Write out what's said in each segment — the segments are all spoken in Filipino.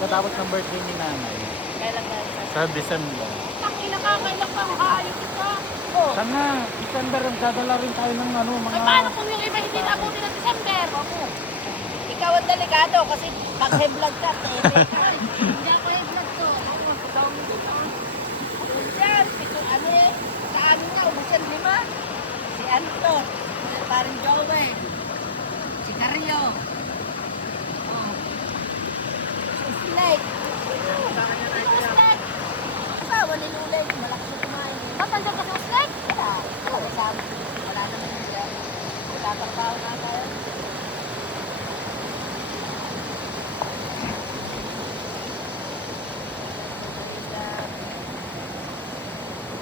Katapos ng birthday ni nanay. Kailan ka? Sa December. Takina ka, kailan ka? Hayop ka. Oh. Sana, December, dadala rin tayo ng ano, Ay, mga... paano kung yung iba hindi nabuti ng December? Ako. Ikaw ang delikado kasi pag heblag ka, tebe ka. Hindi ako heblag to. Ako, ikaw ang dito. Yan, pitong ano eh. Sa ano na, ubus yan 5. Si Anton, parang Joel. Si Carrio. Oh. Si Snake. Si Snake. Asawa ni Lulay, malaki na kumain. Ba't nandiyan ka sa Snake? Wala. Wala naman siya. Nagtatrabaho na tayo.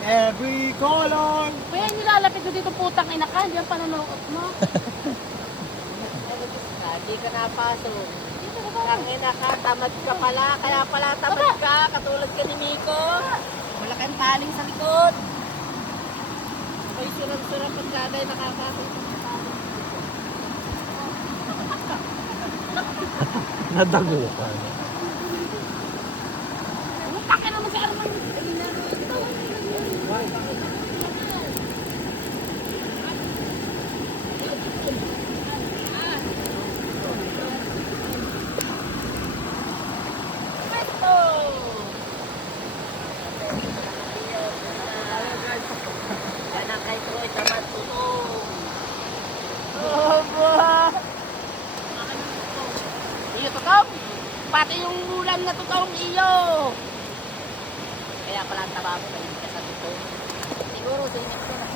Every color! Kuya, nilalapit ko dito putang ina ka, hindi ang panonood mo. Hindi ka napasok. Putang ina ka, tamad ka pala. Kaya pala tamad ka, katulad ka ni Miko. Malaking paling sa likod. May surang-surang pagkaday nakakasok. Nadago ka. Putang ina mo si Armand. Iyo totoo. Pati yung ulan na totoong iyo. Kaya pala ang taba mo, hindi ka sa totoo. Siguro sa inyo ko na.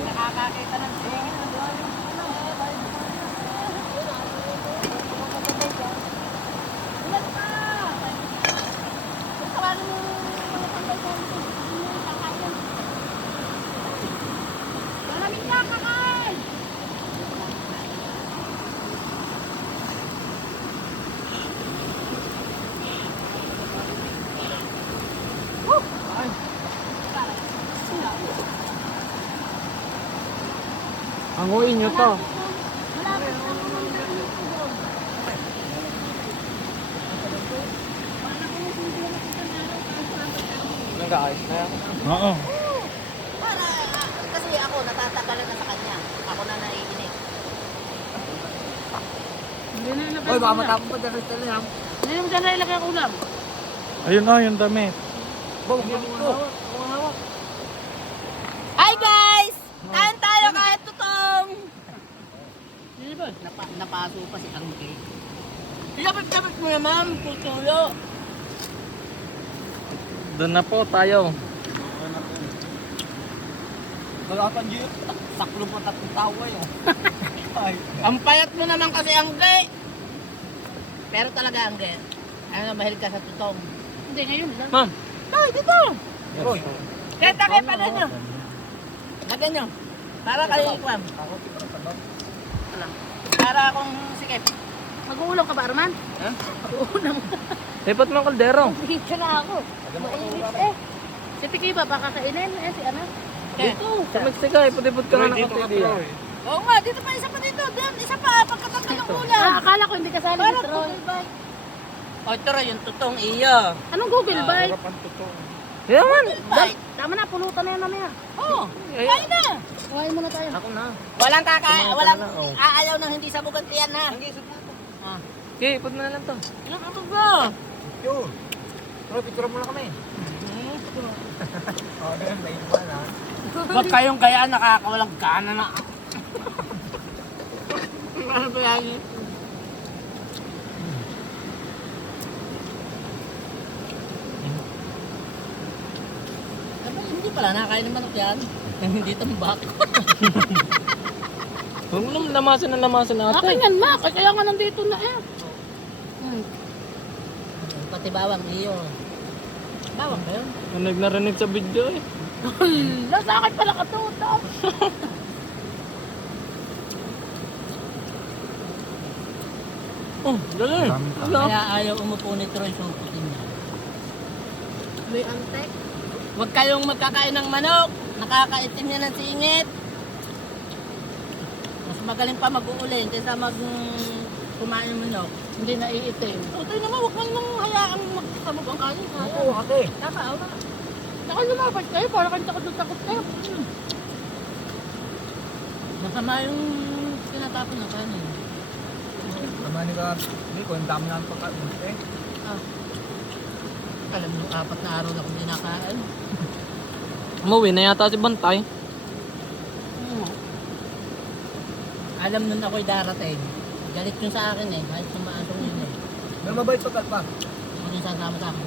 Nakakakita ng singit. Ulan pa! Tawagan mo mga pagkakas ko. Kakain. Maraming kakain! Hanguin nyo to. Malapit na pumunta dito doon. Nag-aayos na yan? Oo. Para, kasi ako natatagalan na sa kanya. Ako na naiinig. Hindi na ilagay Oy, baka matapon pa dyan sa yan. Hindi mo dyan na ilagay ang ulam. Ayun na, yung damit. Hi guys! Kain tayo kahit tutong! Hindi ba? Napaso pa si Angke. Ilapit-lapit mo naman, putulo. Doon na po tayo. Nalatan dito. Saklo pa tatlong tawa yun. Ang payat mo naman kasi Angke. Pero talaga Angke, ano mahilig ka sa tutong? Hindi, ngayon lang. Ma'am. Ay, dito! Roy. Kaya takay pa nyo. Lagyan nyo. Para kayo ikwam. Para akong sikip. Mag-uulaw ka ba, Arman? Ha? Mag-uulaw mo. Lipat mo ang kaldero. Video na ako. Mainit eh. Si Piki ba, baka kainin? Eh, si ano? Dito. Sa Mexico, ipot-ipot ka na ng konti. Oo nga, dito pa isa pa dito. Diyan, isa pa, pagkatapos ng ulam. Akala ko hindi kasali si Troy. O, Troy, yung tutong iyo. Anong Google Bite? Kaya man. Tama na, pulutan na yan mamaya. Oo, kain na. Kuhain muna tayo. Ako na. Walang walang na, oh. aayaw ng hindi sabugan tiyan ha. Okay, ipot mo na lang to. Ilang kapag ba? Yun. Roy, picture mo na kami. Oo, ganun. Naiwan ha. Huwag kayong gaya nakakawalang gana na. Ano ba yan? Hindi pala nakakain ng manok yan. Hindi tambak. Huwag mo naman lamasan na lamasan natin. Akin yan ma, kaya nga nandito na eh. Pati bawang iyo. Bawang ba yun? Narinig sa video eh. Nasa akin pala katuto. Oh, galing. Kaya ayaw umupo ni Troy sa uputin niya. May antek. Huwag kayong magkakain ng manok. Nakakaitim yan ng singit. magaling pa mag-uuling kaysa kumain mo no. Hindi na iitim. Okay naman, huwag mo nang hayaang magkasabog ang kanin. Oo, ate. Tama, wala. Saka lumabas kayo, para kang takot kayo. Masama yung tinatapon ng kanin. Naman ni ka, hindi ko, ang dami namin pagkain. Eh, Alam mo, 4 na araw na akong dinakain. Umuwi na yata si Bantay. Alam nun ako'y darating. Galit yun sa akin eh, kahit sumaasong yun eh. may mabait sa talpa. Huwag yung sasama sa akin.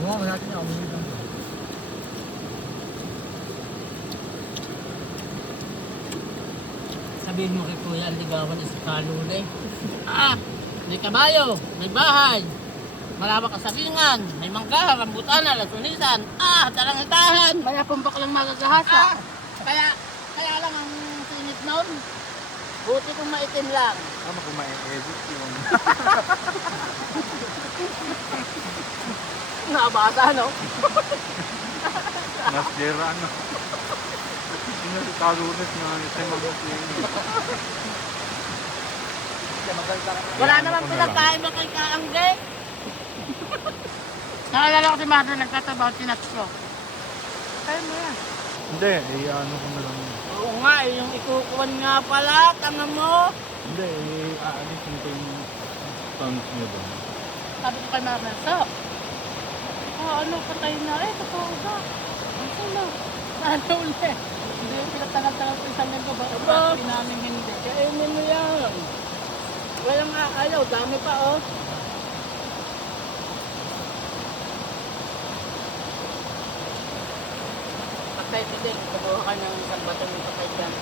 Oo, natin niya, umuwi lang. Sabihin mo kay Kuya, ang ligawan is kalulay. May kabayo, may bahay, malawak ang sagingan, may mangga, rambutan, lasunisan, talangitahan. Kaya pumbak lang magagahasa. Kaya lang ang sinit noon. Buti kung maitim lang. Tama kung ma-edit yung... Nabasa, no? Nasira, ano. Hindi na si Kalunas nga, isa mag-asing. Wala naman pinagkain mo kay Kaangge. Nakalala ko si Mother, nagtatrabaho, tinats ko. Kaya mo yan. Hindi, ano ko na lang. Oo nga, yung ikukuhan nga pala, tanga mo. Hindi, aalisin ko yung sounds niyo doon. Sabi ko kay Mother, so, ano, patay na eh, totoo ba? Ano na? Ano ulit? Hindi, pinatagal-tagal ko isang linggo ba? Bakit namin hindi? Kainin mo yan. Walang aalaw, dami pa oh. Patay din, kabuha ka ng isang batong patay dyan.